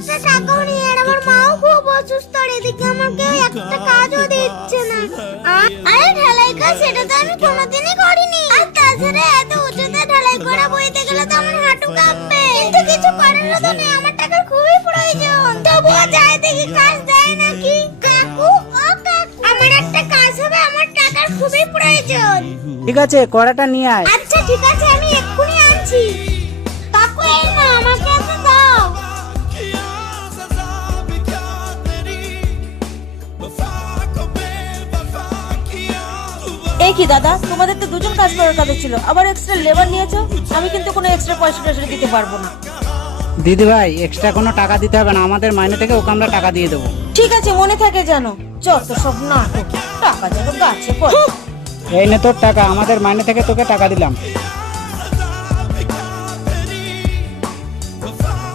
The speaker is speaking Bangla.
একটা টাকাও নেই, আর আমার মাও খুব অসুস্থ, আর এদিকে আমার কেউ একটা কাজও দিচ্ছে না। আরে ঢালাই কাজ সেটা তো আমি কোনোদিনই করিনি, আর তাছাড়া এত উঁচুতে ঢালাই করা বইতে গেলে তো আমার হাঁটু কাঁপবে। কিন্তু কিছু করারও তো নেই, আমার টাকার খুবই প্রয়োজন। তবুও যাই দেখি কাজ দেয় নাকি। কাকু, ও কাকু, আমার একটা কাজ হবে, আমার টাকার খুবই প্রয়োজন। ঠিক আছে, কড়াটা নিয়ে আয়। আচ্ছা ঠিক আছে, আমি এক্ষুনি আনছি। কাকু এই না, আমাকে একটা দাও। এই কি দাদা, তোমাদের তো দুজন কাজ করার কথা ছিল, আবার এক্সট্রা লেবার নিয়েছো। আমি কিন্তু কোনো এক্সট্রা পয়সা টয়সা দিতে পারবো না। দিদি ভাই, এক্সট্রা কোনো টাকা দিতে হবে না, আমাদের মাইনে থেকে ওকে আমরা টাকা দিয়ে দেবো। ঠিক আছে, মনে থাকে জানো। যত সব নাটক, টাকা যেন গাছে পড়ে। এই নে তোর টাকা, আমাদের মাইনে থেকে তোকে টাকা দিলাম।